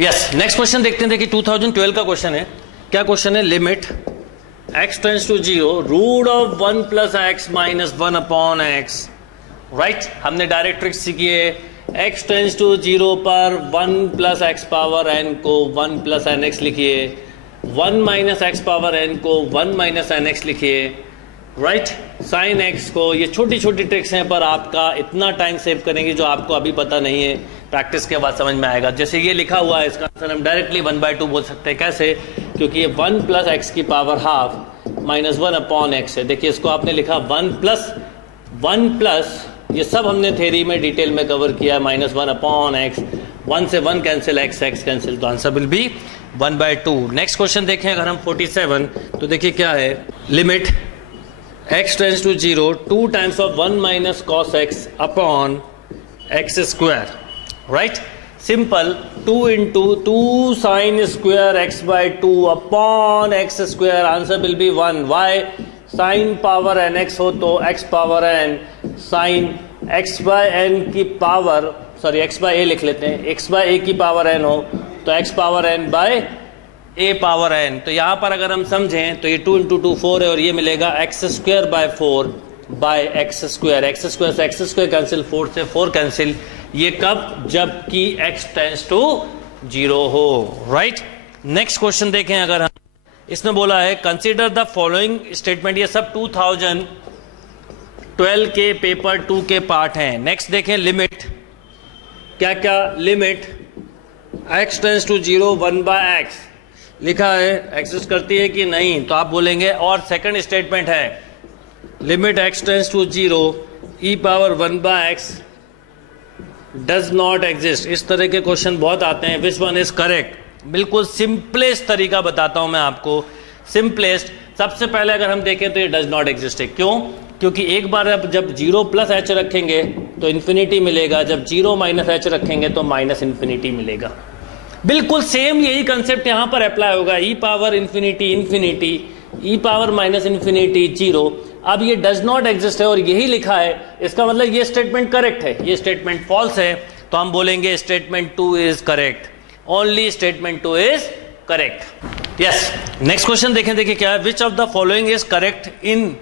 Yes, next question देखते हैं। देखिए 2012 का क्वेश्चन है। क्या क्वेश्चन है? Limit x tends to 0 root of 1 plus X minus 1 upon x. Right, हमने डायरेक्ट ट्रिक्स सीखी है। x टेंड्स टू 0 पर 1 प्लस एक्स पावर n को 1 प्लस एन एक्स लिखिए, 1 माइनस एक्स पावर n को 1 माइनस एन एक्स लिखिए। Right, sine x को, ये छोटी छोटी ट्रिक्स हैं पर आपका इतना टाइम सेव करेंगे जो आपको अभी पता नहीं है, प्रैक्टिस के बाद समझ में आएगा। जैसे ये लिखा हुआ है, इसका आंसर हम डायरेक्टली 1/2 बोल सकते हैं। कैसे? क्योंकि ये 1 प्लस एक्स की power half minus 1 upon x है। देखिए इसको आपने लिखा 1 प्लस, ये सब हमने थ्योरी में डिटेल में कवर किया, माइनस 1 अपॉन एक्स, 1 से 1 कैंसिल, एक्स कैंसिल, तो answer will be 1/2। Next question देखें अगर हम 47, तो देखिए क्या है? Limit x tends to 0 2 times of 1 minus cos x upon x square. Right, simple, 2 into 2 sine square x by 2 upon x square, answer will be 1। Why? Sine power N X हो तो X power N, sine X by N की power, sorry x bye ए लिख लेते हैं, x bye ए की power N हो तो X power N bye ए power N. तो यहां पर अगर हम समझें तो ये 2 इंटू 2 4 है और ये मिलेगा X square by 4 by X square. X square से एक्स स्क्वायर कैंसिल, 4 से 4 कैंसिल। ये कब? जबकि x टेंड्स टू 0 हो। राइट, नेक्स्ट क्वेश्चन देखें अगर हम, इसने बोला है कंसीडर द फॉलोइंग स्टेटमेंट। ये सब 2012 के पेपर 2 के पार्ट हैं। नेक्स्ट देखें लिमिट, क्या क्या? Limit x tends to 0 1 by x लिखा है, एक्सिस्ट करती है कि नहीं? तो आप बोलेंगे, और सेकंड स्टेटमेंट है limit x tends to 0 e power 1 by x does not exist. इस तरह के क्वेश्चन बहुत आते हैं। Which one is correct? बिल्कुल सिंपलेस्ट तरीका बताता हूं मैं आपको, सिंपलेस्ट। सबसे पहले अगर हम देखें तो ये डज नॉट एग्जिस्ट है। क्यों? क्योंकि एक बार अब जब 0 प्लस एच रखेंगे तो इन्फिनिटी मिलेगा, जब 0 माइनस एच रखेंगे तो माइनस इन्फिनिटी मिलेगा। बिल्कुल सेम यही कंसेप्ट यहां पर अप्लाई होगा। ई पावर इन्फिनिटी इन्फिनिटी, ई पावर माइनस इन्फिनिटी 0। अब ये डज नॉट एग्जिस्ट है और यही लिखा है, इसका मतलब ये स्टेटमेंट करेक्ट है, ये स्टेटमेंट फॉल्स है, तो हम बोलेंगे statement 2 is correct, only statement 2 is correct. Yes, next question देखें। देखिए क्या है? Which of the following is correct in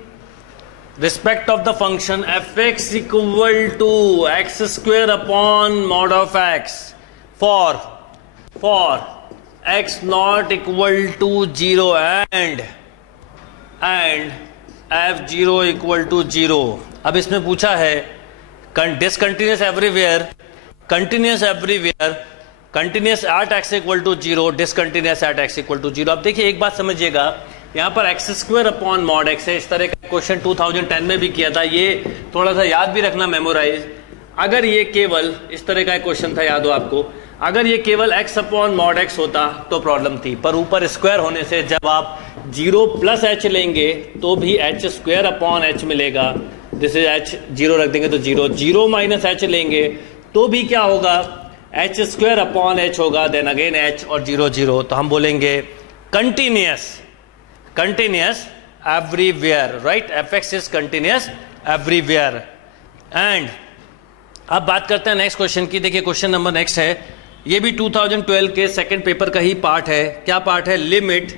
respect of the function f x equal to x square upon mod of x for x not equal to 0 and f0 equal to 0। अब इसमें पूछा है discontinuous everywhere, continuous everywhere, continuous at x equal to 0, discontinuous at x equal to 0। अब देखिए एक बात समझिएगा, यहां पर x square upon mod x है। इस तरह का क्वेश्चन 2010 में भी किया था, ये थोड़ा सा याद भी रखना, मेमोराइज। अगर ये केवल इस तरह का क्वेश्चन था, याद हो आपको, अगर ये केवल x अपॉन मॉड x होता तो प्रॉब्लम थी, पर ऊपर स्क्वायर होने से जब आप 0 प्लस h लेंगे तो भी h स्क्वायर अपॉन h मिलेगा। दिस इज h, 0 रख देंगे तो 0, 0 माइनस h लेंगे तो भी क्या होगा? h स्क्वायर अपॉन h होगा, देन अगेन h और 0 0। तो हम बोलेंगे continuous everywhere. Right, fx is continuous everywhere. And अब बात करते हैं नेक्स्ट क्वेश्चन की। देखिए क्वेश्चन नंबर नेक्स्ट है, ये भी 2012 के सेकंड पेपर का ही पार्ट है। क्या पार्ट है? Limit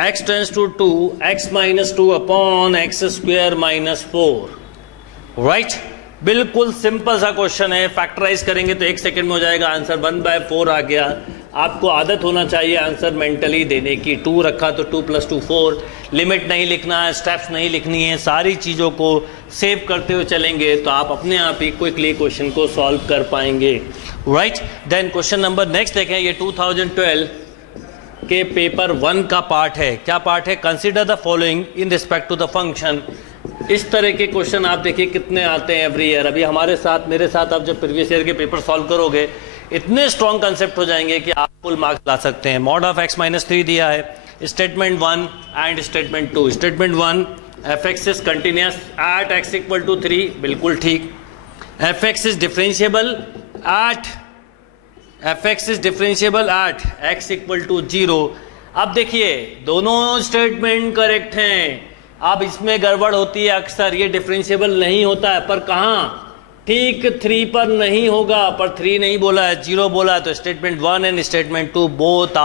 x tends to 2 x minus 2 upon x square minus 4। Right, बिल्कुल सिंपल सा क्वेश्चन है, फैक्टराइज करेंगे तो 1 सेकंड में हो जाएगा आंसर। 1/4 आ गया। आपको आदत होना चाहिए आंसर मेंटली देने की। 2 रखा तो 2 + 2 4, लिमिट नहीं लिखना है, स्टेप्स नहीं लिखनी है, सारी चीज़ों को सेव करते हुए चलेंगे तो आप अपने आप ही क्विकली क्वेश्चन को सॉल्व कर पाएंगे। Right, then question number next देखें। ये 2012 के पेपर 1 का पार्ट है। क्या पार्ट है? Consider the following in respect to the function. इस तरह के क्वेश्चन आप देखिए कितने आते हैं एवरी ईयर। अभी हमारे साथ, मेरे साथ आप जब प्रीवियस ईयर के पेपर सॉल्व करोगे, इतने स्ट्रॉन्ग कंसेप्ट हो जाएंगे कि आप फुल मार्क्स ला सकते हैं। मॉड ऑफ x माइनस 3 दिया है, statement 1 and statement 2। Statement 1, fx is continuous at x equal to 3, बिल्कुल ठीक। fx is differentiable at x equal to 0। अब देखिए दोनों स्टेटमेंट करेक्ट हैं। अब इसमें गड़बड़ होती है अक्सर, ये डिफरेंशिएबल नहीं होता है, पर कहां? ठीक 3 पर नहीं होगा, पर 3 नहीं बोला है, 0 बोला है, तो statement 1 and statement 2 both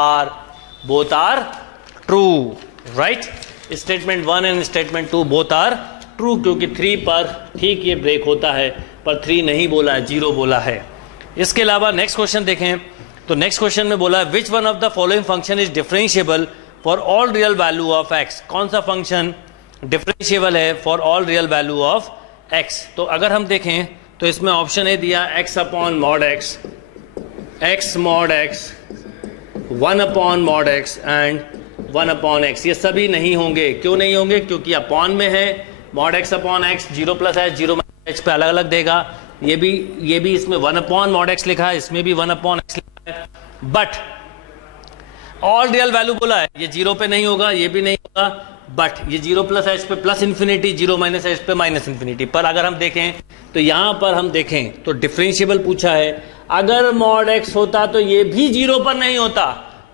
are true, right. Statement 1 and statement 2 both are true, क्योंकि 3 पर ठीक ये ब्रेक होता है, पर 3 नहीं बोला है, 0 बोला है। इसके अलावा नेक्स्ट क्वेश्चन देखें, तो नेक्स्ट क्वेश्चन में बोला है which one of the following function is differentiable for all real value of x. कौन सा फंक्शन डिफरेंशिएबल है for all real value of x. तो अगर हम देखें तो इसमें ऑप्शन ए दिया x upon mod x, x mod x, 1 upon mod x and 1 upon x. ये सभी नहीं होंगे। क्यों नहीं होंगे? क्योंकि अपॉन में है, mod x upon x 0 plus H, 0 H पे अलग अलग देगा। ये भी इसमें 1 अपॉन मॉड एक्स लिखा है, इसमें भी 1 अपॉन एक्स लिखा है, बट ऑल रियल वैल्यू बोला है, ये 0 पे नहीं होगा, ये भी नहीं होगा, बट ये 0 प्लस एच पे प्लस इन्फिनिटी, 0 माइनस एच पे माइनस इन्फिनिटी। पर अगर हम देखें तो यहां पर हम देखें तो डिफरेंशिएबल पूछा है, अगर मॉड एक्स होता तो ये भी 0 पर नहीं होता,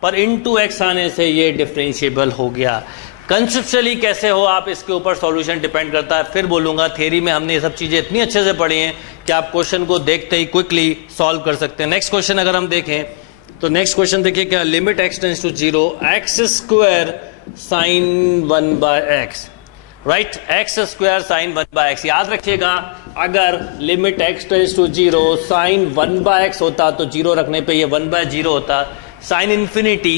पर इनटू एक्स आने से ये डिफरेंशिएबल हो गया। कंसेप्चुअली कैसे हो आप, इसके ऊपर सॉल्यूशन डिपेंड करता है। फिर बोलूंगा थ्योरी में हमने ये सब चीजें इतनी अच्छे से पढ़ी हैं कि आप क्वेश्चन को देखते ही क्विकली सॉल्व कर सकते हैं। नेक्स्ट क्वेश्चन अगर हम देखें तो नेक्स्ट क्वेश्चन देखिए क्या, limit x tends to 0 x square sine 1 by x, right. X square sine 1 by x, याद रखिएगा अगर limit x tends to 0 sine 1 by x होता तो 0 रखने पे ये 1 बाय 0 होता। साइन इन्फिनिटी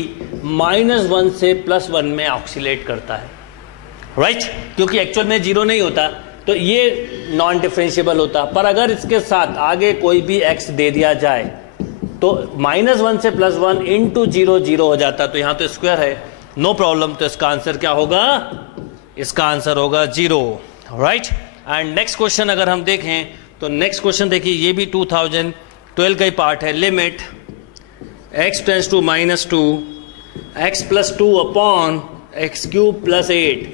-1 से +1 में ऑक्सीलेट करता है, राइट, क्योंकि एक्चुअल में 0 नहीं होता तो ये नॉन डिफरेंशिएबल होता। पर अगर इसके साथ आगे कोई भी x दे दिया जाए तो -1 से +1 इंटू 0 0 हो जाता, तो यहां तो स्क्वायर है, नो प्रॉब्लम। तो इसका आंसर क्या होगा? इसका आंसर होगा 0, राइट। एंड नेक्स्ट क्वेश्चन अगर हम देखें तो नेक्स्ट क्वेश्चन देखिए, ये भी 2012 का ही पार्ट है। Limit x tends to -2 x + 2 upon x³ + 8।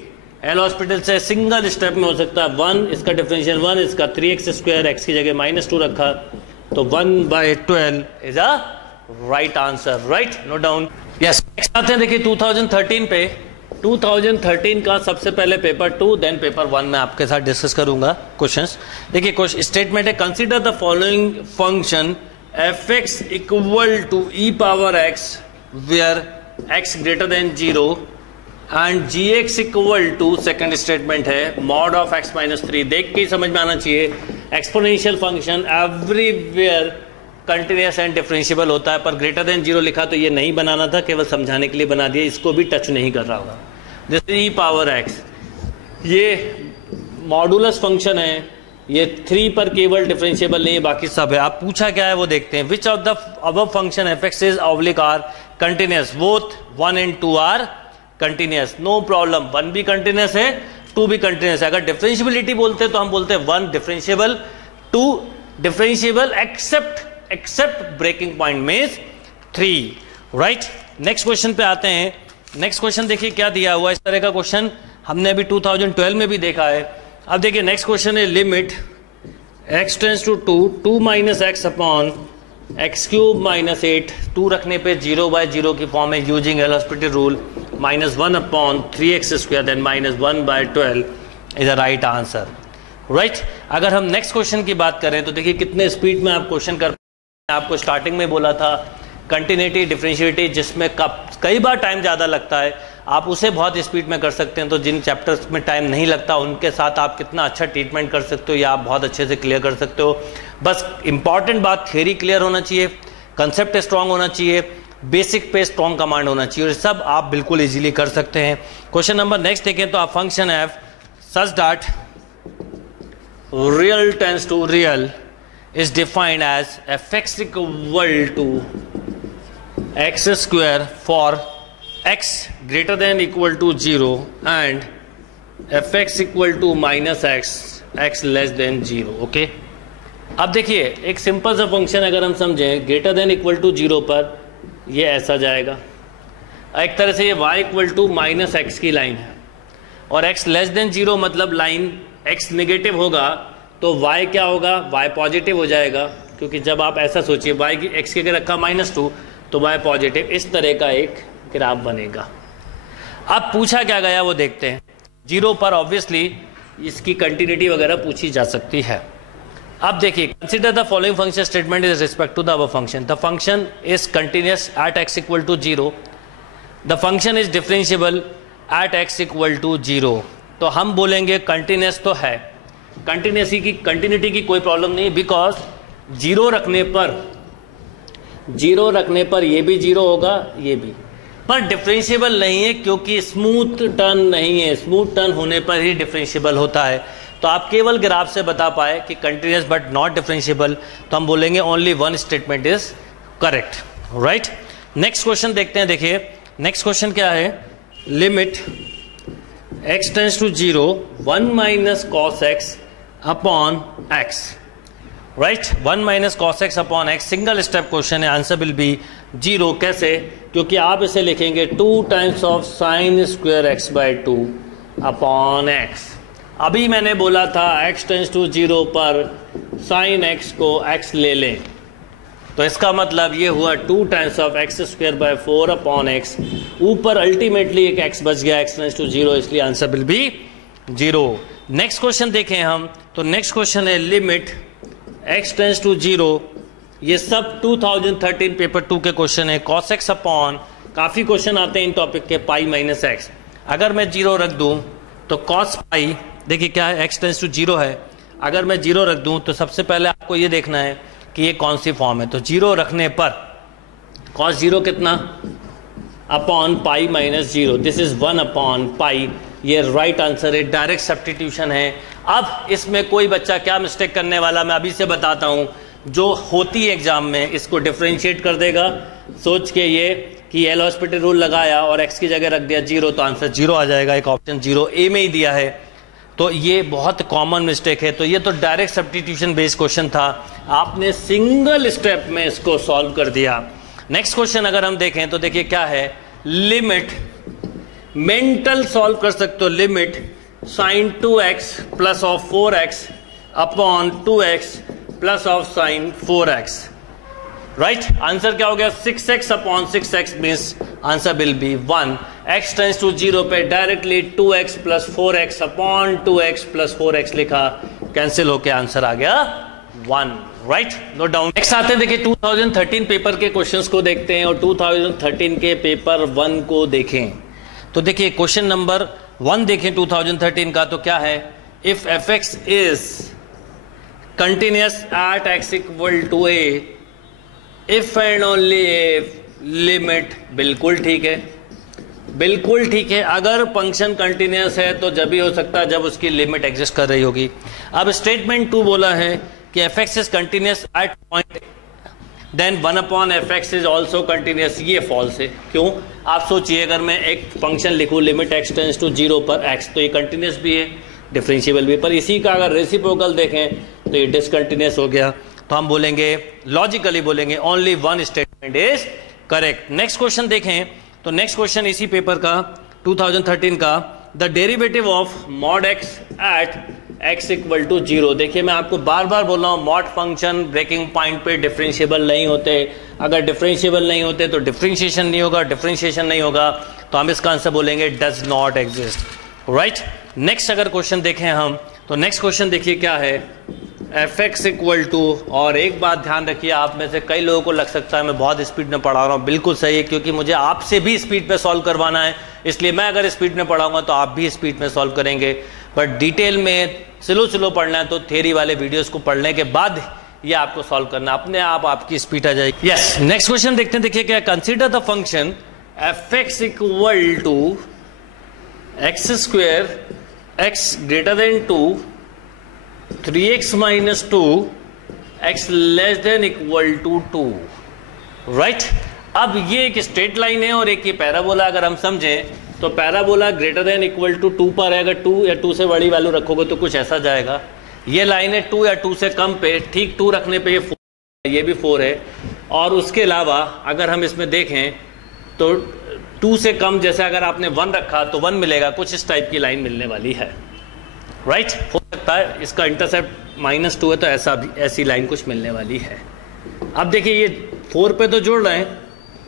L'Hospital से सिंगल स्टेप में हो सकता है 1, इसका डिफरेंशियल 1, इसका 3x² x की जगह -2 रखा, तो 1/12 is a right answer, right, note down. Yes, next आते हैं देखिए 2013 पे। 2013 का सबसे पहले पेपर 2 देन पेपर 1 में आपके साथ डिस्कस करूंगा क्वेश्चंस। देखिए क्वेश्चन स्टेटमेंट है, consider the following function f(x) = e⁻x where x > 0 and gx = second statement है mod of x - 3। देख के ही समझ में आना चाहिए exponential function everywhere continuous and differentiable होता है, पर >0 लिखा तो ये नहीं बनाना था, केवल समझाने के लिए बना दिया, इसको भी टच नहीं कर रहा होगा। जैसे e⁻x, ये मॉडुलस फंक्शन है, ये 3 पर केवल डिफरेंशिएबल नहीं है, बाकी सब है। आप पूछा क्या है वो देखते हैं। Which of the above function f(x) is oblique are continuous, both 1 and 2 are continuous, no problem. 1 भी कंटिन्यूअस है, 2 भी कंटिन्यूअस है। अगर डिफरेंशिएबिलिटी बोलते तो हम बोलते हैं 1 differentiable, 2 differentiable except breaking point means 3, right. Next question पे आते हैं। नेक्स्ट क्वेश्चन देखिए क्या दिया हुआ, इस तरह का क्वेश्चन हमने अभी 2012 में भी देखा है। अब देखिए नेक्स्ट क्वेश्चन है, limit x tends to 2 - x upon x³ - 8, 2 रखने पे 0/0 की फॉर्म है यूजिंग एल हॉस्पिटल रूल, -1 अपॉन 3x² then -1/12 is a right answer, right. अगर हम नेक्स्ट क्वेश्चन की बात करें तो देखिए कितने स्पीड में आप क्वेश्चन कर, आपको स्टार्टिंग में बोला था कंटिन्यूटी डिफरेंशिएबिलिटी, जिसमें कई बार टाइम ज़्यादा लगता है, आप उसे बहुत स्पीड में कर सकते हैं। तो जिन चैप्टर्स में टाइम नहीं लगता उनके साथ आप कितना अच्छा ट्रीटमेंट कर सकते हो या आप बहुत अच्छे से क्लियर कर सकते हो। बस इंपॉर्टेंट बात थ्योरी क्लियर होना चाहिए, कंसेप्ट स्ट्रांग होना चाहिए, बेसिक पे स्ट्रांग कमांड होना चाहिए, और सब आप बिल्कुल इजीली कर सकते हैं। क्वेश्चन नंबर नेक्स्ट देखें तो आप function f such that real tends to real is defined as f(x) = x² for x > 0 and f(x) = -x, x < 0, okay. अब देखिए एक सिंपल सा फंक्शन अगर हम समझें, > 0 पर ये ऐसा जाएगा, एक तरह से ये y = -x की लाइन है, और x < 0 मतलब लाइन x नेगेटिव होगा तो y क्या होगा, y पॉजिटिव हो जाएगा, क्योंकि जब आप ऐसा सोचिए y की x के रखा -2 तो y पॉजिटिव, इस तरह का एक ग्राफ बनेगा। अब पूछा क्या गया वो देखते हैं। 0 पर ऑब्वियसली इसकी कंटिन्यूटी वगैरह पूछी जा सकती है। अब देखिए, consider the following function statement is respect to the above function. The function is continuous at x equal to 0. The function is differentiable at x equal to 0. तो हम बोलेंगे कंटिन्यूअस तो है, कंटिन्यूटी की कोई प्रॉब्लम नहीं, बिकॉज जीरो रखने पर ये भी जीरो होगा, ये भी, पर डिफरेंशिएबल नहीं है क्योंकि स्मूथ टर्न नहीं है. स्मूथ टर्न होने पर ही डिफरेंशिएबल होता है. तो आप केवल ग्राफ से बता पाए कि कंटिन्यूअस बट नॉट डिफरेंशिएबल, तो हम बोलेंगे only one statement is correct. Right, next question देखते हैं. देखिए नेक्स्ट क्वेश्चन क्या है. Limit x tends to 0 1 minus cos x upon x. Right, 1 minus cos x upon x single step question है. Answer will be 0. कैसे? क्योंकि आप इसे लिखेंगे 2 times of sine square x by 2 upon x. अभी मैंने बोला था x टेंड्स टू 0 पर साइन x को x ले लें, तो इसका मतलब ये हुआ 2 times of x square by 4 upon x. ऊपर अल्टीमेटली एक x बच गया, x टेंड्स टू 0, इसलिए answer will be 0. Next question देखें हम. तो नेक्स्ट क्वेश्चन है लिमिट x टेंड्स टू 0. ये सब 2013 पेपर 2 के क्वेश्चन है. cos x अपॉन, काफी क्वेश्चन आते हैं इन टॉपिक के, पाई माइनस एक्स. अगर मैं 0 रख दूं तो cos पाई, देखिए क्या है, x टेंड्स टू 0 है. अगर मैं 0 रख दूं तो सबसे पहले आपको ये देखना है कि ये कौन सी फॉर्म है. तो 0 रखने पर cos 0 कितना, upon pi minus 0. This is 1 upon pi. ये राइट आंसर है, डायरेक्ट सब्स्टिट्यूशन है. अब इसमें कोई बच्चा क्या मिस्टेक करने वाला, मैं अभी से बताता हूं. जो होती है एग्जाम में, इसको डिफरेंशिएट कर देगा सोच के ये कि एल हॉस्पिटल रूल लगाया और x की जगह रख दिया 0, तो आंसर 0 आ जाएगा. एक ऑप्शन 0A में ही दिया है, तो ये बहुत कॉमन मिस्टेक है. तो ये तो डायरेक्ट सब्स्टिट्यूशन बेस्ड क्वेश्चन था, आपने सिंगल स्टेप में इसको सॉल्व कर दिया. नेक्स्ट क्वेश्चन अगर हम देखें तो देखिए क्या है. लिमिट, मेंटल सॉल्व कर सकते हो. Limit sine 2x plus of 4x upon 2x plus of sine 4x. Right, answer क्या हो गया, 6x upon 6x means answer will be 1. x tends to 0 पे directly 2x plus 4x upon 2x plus 4x लिखा, cancel होके answer आ गया 1. Right, note down. Next आते हैं, देखिए 2013 पेपर के क्वेश्चंस को देखते हैं और 2013 के पेपर 1 को देखें. तो देखिए क्वेश्चन नंबर 1 देखें 2013 का. तो क्या है, if fx is continuous at x equal to a, if and only if limit. बिल्कुल ठीक है, बिल्कुल ठीक है. अगर फंक्शन कंटिन्यूअस है तो जब भी हो सकता है जब उसकी लिमिट एग्जिस्ट कर रही होगी. अब स्टेटमेंट 2 बोला है कि fx is continuous at point, then 1 upon fx is also continuous. ये फॉल्स है. क्यों? आप सोचिए, अगर मैं एक फंक्शन लिखूं लिमिट x टेंड्स टू 0 पर x, तो ये कंटिन्यूअस भी है, डिफरेंशिएबल भी, पर इसी का अगर रेसिप्रोकल देखें तो ये डिसकंटिन्यूअस हो गया. तो हम बोलेंगे, लॉजिकली बोलेंगे, only one statement is correct. Next question देखें. तो नेक्स्ट क्वेश्चन इसी पेपर का 2013 का. The derivative of mod x at x equal to 0. देखिए मैं आपको बार बार बोल रहा हूं, मॉड फंक्शन ब्रेकिंग पॉइंट पे डिफरेंशिएबल नहीं होते. अगर डिफरेंशिएबल नहीं होते तो डिफरेंशिएशन नहीं होगा, डिफरेंशिएशन नहीं होगा तो हम इसका आंसर बोलेंगे does not exist. Right, next अगर क्वेश्चन देखें हम, तो नेक्स्ट क्वेश्चन देखिए क्या है, fx इक्वल टू, और एक बात ध्यान रखिए, आप में से कई लोगों को लग सकता है मैं बहुत स्पीड में पढ़ा रहा हूँ. बिल्कुल सही है, क्योंकि मुझे आपसे भी स्पीड पे सॉल्व करवाना है, इसलिए मैं अगर स्पीड में पढ़ाऊंगा तो आप भी स्पीड में सॉल्व करेंगे. बट डिटेल में स्लो पढ़ना है तो थियरी वाले वीडियोस को पढ़ने के बाद ये आपको सॉल्व करना, अपने आप आपकी स्पीड आ जाएगी. यस, नेक्स्ट क्वेश्चन देखते हैं. देखिए क्या, consider the function fx equal to x square x greater than 2 3x minus 2 x less than equal to 2. Right, अब ये एक स्ट्रेट लाइन है और एक ये पैराबोला. अगर हम समझें तो parabola greater than equal to 2 पर है. अगर 2 या 2 से बड़ी वैल्यू रखोगे तो कुछ ऐसा जाएगा. ये लाइन है 2 या 2 से कम पे, ठीक 2 रखने पे ये 4, ये भी 4 है. और उसके अलावा अगर हम इसमें देखें तो 2 से कम, जैसे अगर आपने 1 रखा तो 1 मिलेगा, कुछ इस टाइप की लाइन मिलने वाली है. राइट, हो सकता है इसका इंटरसेप्ट -2 है तो ऐसा भी, ऐसी लाइन कुछ मिलने वाली है. अब देखिए ये 4 पे तो जोड़ रहे हैं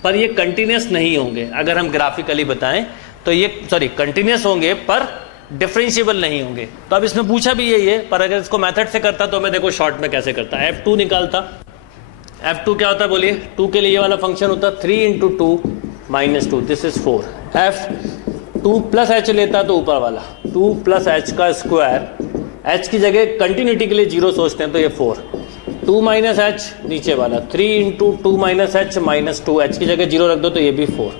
पर ये कंटिन्यूस नहीं होंगे. अगर हम ग्राफिकली बताएं तो ये कंटिन्यूस होंगे पर डिफरेंशिएबल नहीं होंगे। तो अब इसमें पूछा भी यही है, पर अगर इसको मेथड से करता तो मैं देखो शॉर्ट में कैसे करता, F2 निकालता। F2 क्या होता है बोलिए, 2 के लिए ये वाला फंक्शन होता 3 × 2 - 2, this is 4। F2 plus H लेता तो ऊपर वाला 2 + h का स्क्वायर, h की जगह कंटिन्यूटी के लिए 0 सोचते हैं तो ये 4, 2 - h नीचे वाला 3 × 2 - h -2, h की जगह 0 रख दो तो ये भी 4,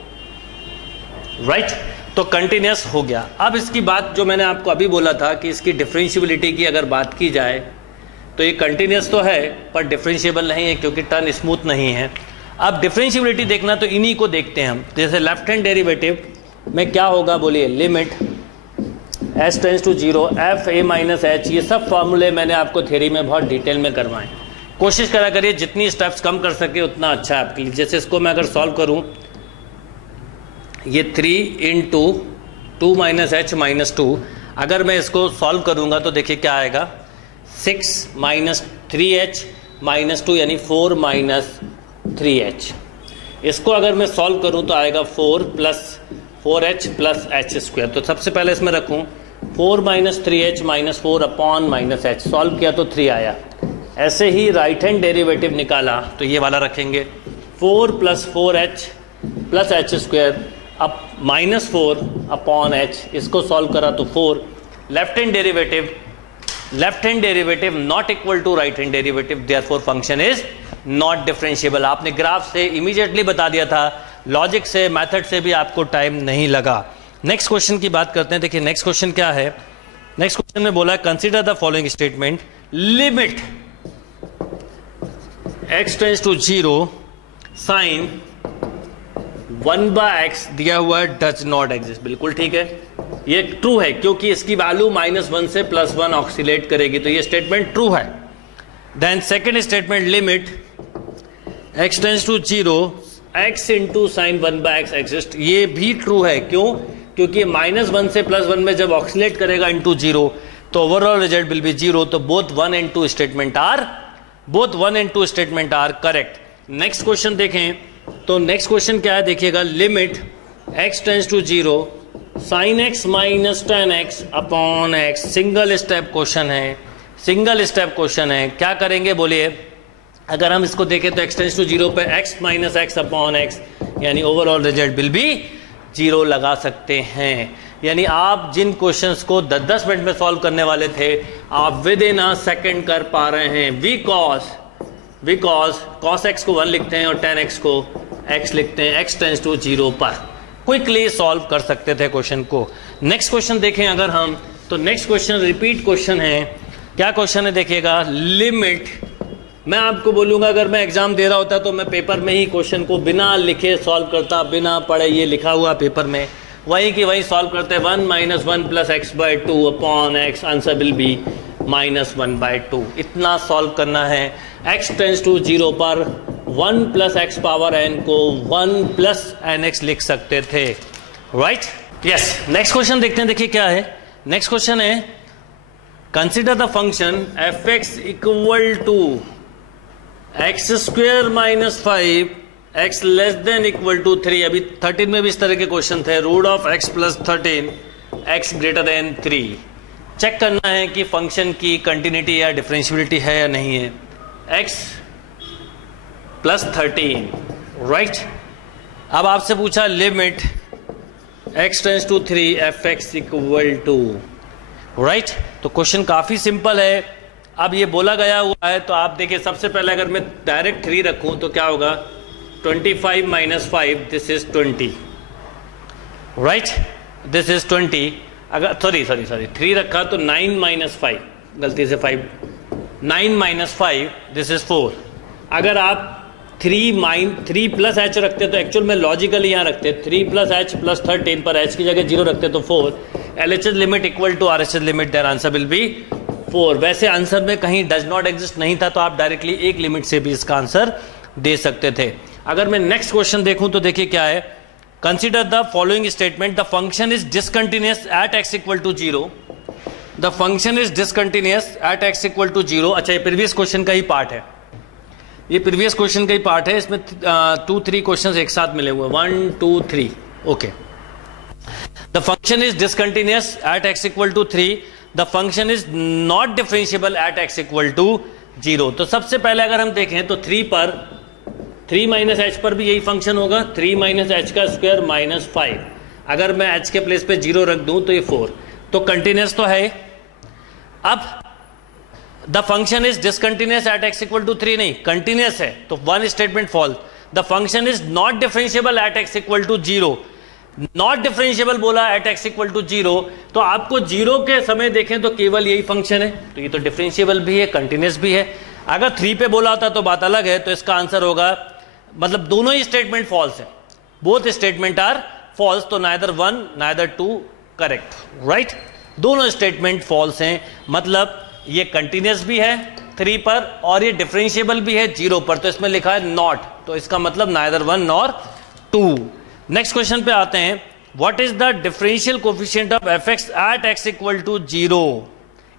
राइट। तो कंटिन्यूस हो गया। अब इसकी बात जो मैंने आपको अभी बोला था कि इसकी डिफरेंशिएबिलिटी की अगर बात की जाए तो ये कंटिन्यूस तो है पर डिफरेंशिएबल नहीं है क्योंकि टर्न स्मूथ नहीं है। अब डिफरेंशिएबिलिटी देखना तो इन्हीं को देखते हैं हम। जैसे लेफ्ट हैंड डेरिवेटिव में क्या होगा बोलिए, limit s tends to 0 f a - h, ये सब फॉर्मूले मैंने आपको थ्योरी में बहुत डिटेल में करवाएं। कोशिश करा करिए जितनी स्टेप्स कम कर सके उतना अच्छा है आपके लिए। जैसे इसको मैं अगर सॉल्व करूं, ये 3 × 2 - h -2, अगर मैं इसको सॉल्व करूंगा तो देखिए क्या आएगा, 6 - 3h -2 यानी 4 - 3h। इसको अगर मैं सॉल्व करूं तो आएगा 4 + 4h + h²। तो सबसे पहले इसमें रखूं 4 - 3h -4 अपॉन -h, सॉल्व किया तो 3 आया। ऐसे ही राइट हैंड डेरिवेटिव निकाला तो ये वाला रखेंगे 4 + 4h + h² अब -4 अपॉन h, इसको सॉल्व करा तो 4। Left hand derivative not equal to right hand derivative, therefore function is not differentiable. आपने ग्राफ से इमीडिएटली बता दिया था, लॉजिक से मेथड से भी आपको टाइम नहीं लगा। नेक्स्ट क्वेश्चन की बात करते हैं। देखिए नेक्स्ट क्वेश्चन क्या है। नेक्स्ट क्वेश्चन में बोला है consider the following statement, limit x tends to 0 sine 1/x दिया हुआ है डज नॉट एग्जिस्ट। बिल्कुल ठीक है, ये ट्रू है क्योंकि इसकी वैल्यू -1 से +1 ऑक्सीलेट करेगी, तो ये स्टेटमेंट ट्रू है। Then second statement, limit x tends to 0 x × sine 1/x exist, ये भी ट्रू है। क्यों? क्योंकि -1 से +1 में जब ऑक्सीलेट करेगा × 0 तो ओवरऑल रिजल्ट विल बी 0। तो both 1 and 2 statement are correct. Next question देखें तो नेक्स्ट क्वेश्चन क्या है, देखिएगा, limit x tends to 0 sin x - 10x upon x, single step question है। क्या करेंगे बोलिए, अगर हम इसको देखें तो x टेंड्स टू 0 पे x - x अपॉन x यानी ओवरऑल रिजल्ट विल बी 0 लगा सकते हैं। यानी आप जिन क्वेश्चंस को 10-10 मिनट में सॉल्व करने वाले थे आप विद इन अ सेकेंड कर पा रहे हैं, बिकॉज cos x को 1 लिखते हैं और tan x को x लिखते हैं, x टेंड्स टू 0 पर क्विकली सॉल्व कर सकते थे क्वेश्चन को। नेक्स्ट क्वेश्चन देखें अगर हम, तो नेक्स्ट क्वेश्चन रिपीट क्वेश्चन है। क्या क्वेश्चन है देखिएगा, लिमिट, मैं आपको बोलूंगा अगर मैं एग्जाम दे रहा होता तो मैं पेपर में ही क्वेश्चन को बिना लिखे सॉल्व करता, बिना पढ़े, ये लिखा हुआ पेपर में वहीं की वहीं सॉल्व करते। 1 - 1 + x/2 upon x, answer will be -1/2। इतना सॉल्व करना है। x टेंड्स टू 0 पर 1 + x पावर n को 1 + nx लिख सकते थे, राइट? यस। नेक्स्ट क्वेश्चन देखते हैं, देखिए क्या है। नेक्स्ट क्वेश्चन है, consider the function f(x) = x² - 5 x < 3। अभी 13 में भी इस तरह के क्वेश्चन थे, √(x + 13 x > 3। चेक करना है कि फंक्शन की कंटिन्यूटी या डिफरेंशिएबिलिटी है या नहीं है। x + 13, right. अब आपसे पूछा limit x tends to 3 f(x) = right. तो क्वेश्चन काफी सिंपल है। अब ये बोला गया हुआ है तो आप देखिए, सबसे पहले अगर मैं डायरेक्ट 3 रखूं तो क्या होगा, 25 - 5, this is 20, right, this is 20। अगर सॉरी 3 रखा तो 9 - 5, गलती से 5, 9 - 5, दिस इज 4। अगर आप 3 + h रखते तो एक्चुअल में लॉजिकली यहाँ रखते 3 + h + 13 पर h की जगह 0 रखते तो 4। LHS limit equal to RHS limit, there answer will be 4। वैसे आंसर में कहीं डज नॉट एग्जिस्ट नहीं था तो आप डायरेक्टली एक लिमिट से भी इसका आंसर दे सकते थे। अगर मैं नेक्स्ट क्वेश्चन देखूं तो देखिए क्या है, consider the following statement, the function is discontinuous at x = 0। The function is discontinuous at x = 0। अच्छा, ये प्रीवियस क्वेश्चन का ही पार्ट है, इसमें 2-3 क्वेश्चंस एक साथ मिले हुए, 1 2 3, okay. The function is discontinuous at x equal to 3, the function is not differentiable at x equal to 0। तो सबसे पहले अगर हम देखें तो 3 पर 3 माइनस एच पर भी यही फंक्शन होगा, 3 माइनस एच का स्क्वायर माइनस 5। अगर मैं h के प्लेस पे 0 रख दूं तो ये 4, तो कंटिन्यूअस तो है। अब the function is discontinuous at x equal to 3 नहीं, कंटिन्यूअस है, तो one statement false. The function is not differentiable at x equal to 0, not differentiable बोला एट x इक्वल टू 0, तो आपको 0 के समय देखें तो केवल यही फंक्शन है, तो ये तो डिफरेंशिएबल भी है, कंटिन्यूअस भी है। अगर 3 पे बोला होता तो बात अलग है, तो इसका आंसर होगा, मतलब दोनों ही स्टेटमेंट फॉल्स है, बोथ स्टेटमेंट आर फॉल्स, तो नाइदर 1 नाइदर 2 करेक्ट, राइट। दोनों स्टेटमेंट फॉल्स हैं, मतलब ये कंटिन्यूअस भी है 3 पर और ये डिफरेंशिएबल भी है 0 पर, तो इसमें लिखा है नॉट, तो इसका मतलब नाइदर 1 नॉर 2। नेक्स्ट क्वेश्चन पे आते हैं, what is the differential coefficient of fx at x equal to 0।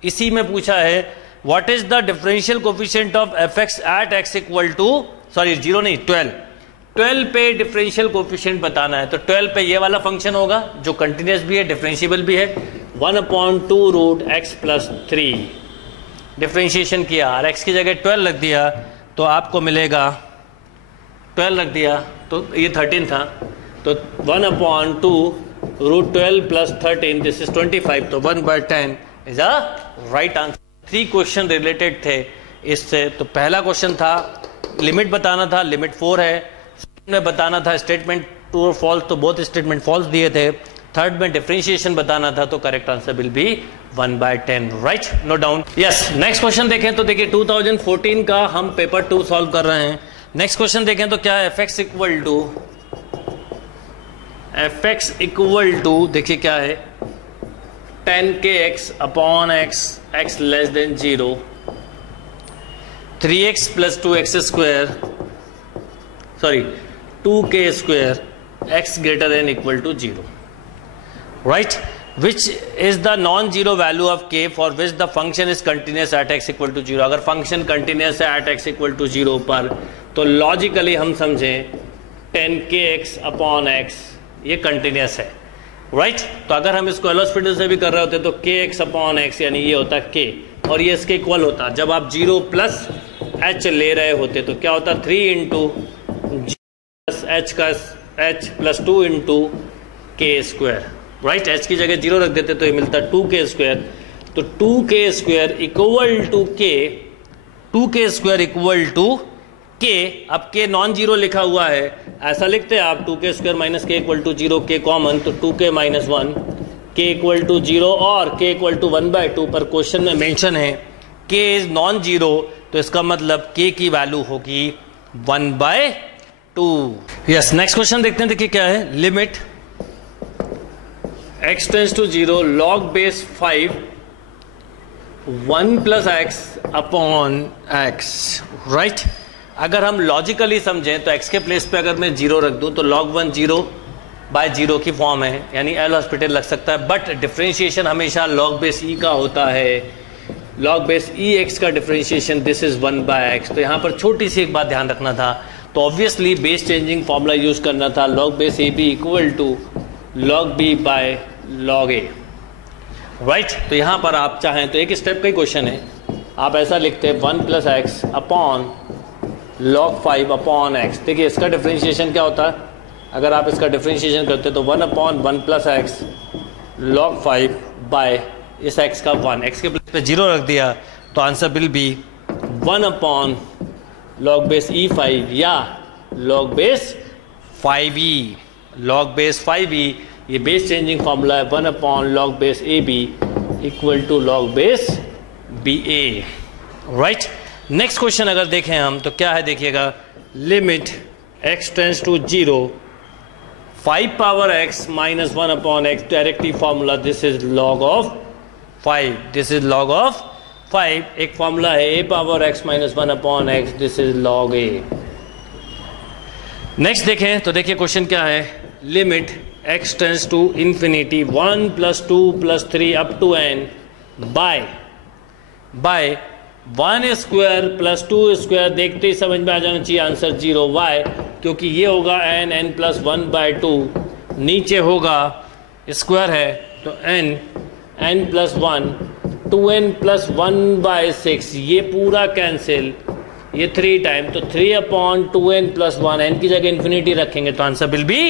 इसी में पूछा है what is the differential coefficient of fx at x equal to 0 नहीं 12 पे डिफरेंशियल कोफिशिएंट बताना है। तो 12 पे ये वाला फंक्शन होगा जो कंटिन्यूअस भी है, डिफरेंशिएबल भी है, 1/2 रूट x प्लस 3। डिफरेंशिएशन किया और x की जगह 12 रख दिया तो आपको मिलेगा 12 रख दिया तो ये 13 था, तो 1/2 रूट 12 प्लस 13 दिस इज 25, तो 1/10 is a right answer. 3 question related थे इससे। तो पहला क्वेश्चन था लिमिट बताना था, लिमिट 4 है। सेकंड में बताना था स्टेटमेंट ट्रू और फॉल्स, तो बोथ स्टेटमेंट फॉल्स दिए थे। थर्ड में डिफरेंशिएशन बताना था, तो correct answer will be 1/10, right, no doubt. Yes, next question देखें तो देखिए 2014 का हम पेपर 2 सॉल्व कर रहे हैं। नेक्स्ट क्वेश्चन देखें तो क्या है, fx इक्वल टू देखिए क्या है 10kx upon x less than 0, 3x plus 2x square, sorry 2k square x greater than equal to 0, right, which is the non zero value of k for which the function is continuous at x equal to 0। अगर function continuous है at x equal to 0 पर, तो logically हम समझें 10kx upon x ये continuous है, right. तो अगर हम इसको एलोस्पिटल से भी कर रहे होते तो kx अपॉन x यानी ये होता k और ये इसके इक्वल होता। जब आप 0 प्लस h ले रहे होते तो क्या होता, 3 इंटू प्लस h का h plus 2 into k square, right. h की जगह 0 रख देते तो ये मिलता 2k स्क्वायर, तो 2k square equal to k, 2k square equal to k। अब k नॉन जीरो लिखा हुआ है, ऐसा लिखते हैं आप 2k square minus k equal to 0, k common, तो 2k minus 1, k equal to 0 और k इक्वल टू 1/2 पर क्वेश्चन में मेंशन है k इज नॉन जीरो, तो इसका मतलब k की वैल्यू होगी 1/2। यस, नेक्स्ट क्वेश्चन देखते हैं, देखिए क्या है, limit x tends to 0 log base 5 1 plus x upon x, right. अगर हम लॉजिकली समझें तो x के प्लेस पे अगर मैं 0 रख दूं तो log 1 0/0 की फॉर्म है, यानी एल हॉस्पिटल लग सकता है, बट डिफरेंशिएशन हमेशा log बेस e का होता है, log बेस e x का डिफरेंशिएशन दिस इज 1/x। तो यहाँ पर छोटी सी एक बात ध्यान रखना था, तो obviously base changing formula use करना था, log base a b equal to log b by log a, right. तो यहाँ पर आप चाहें तो एक स्टेप का ही क्वेश्चन है, आप ऐसा लिखते हैं 1 plus x upon log 5 upon x. देखिए इसका डिफरेंशिएशन क्या होता है, अगर आप इसका डिफरेंशिएशन करते तो 1/1 प्लस एक्स log 5 बाय इस x का 1, x के प्लेस पे 0 रख दिया तो answer will be 1 log base e5 या log base 5e। log base 5e ये बेस चेंजिंग फॉर्मूला है, 1 log base ab equal to log base ba, right. Next question अगर देखें हम तो क्या है, देखिएगा limit x tends to 0 5 power x minus 1 upon x, directly formula this is log of 5, this is log of 5। एक फॉर्मूला है a power x minus 1 upon x, this is log a। Next देखें तो देखिए क्वेश्चन क्या है, limit x tends to infinity 1 plus 2 plus 3 up to n by 1 square plus 2 square. देखते ही समझ में आ जाना चाहिए आंसर 0, वाई, क्योंकि ये होगा n प्लस 1/2, नीचे होगा स्क्वायर है तो n प्लस 1 2n प्लस 1/6 ये पूरा कैंसिल, ये 3 टाइम तो 3/2n + 1 n की जगह इन्फिनिटी रखेंगे तो answer will be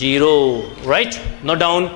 0 right. No down.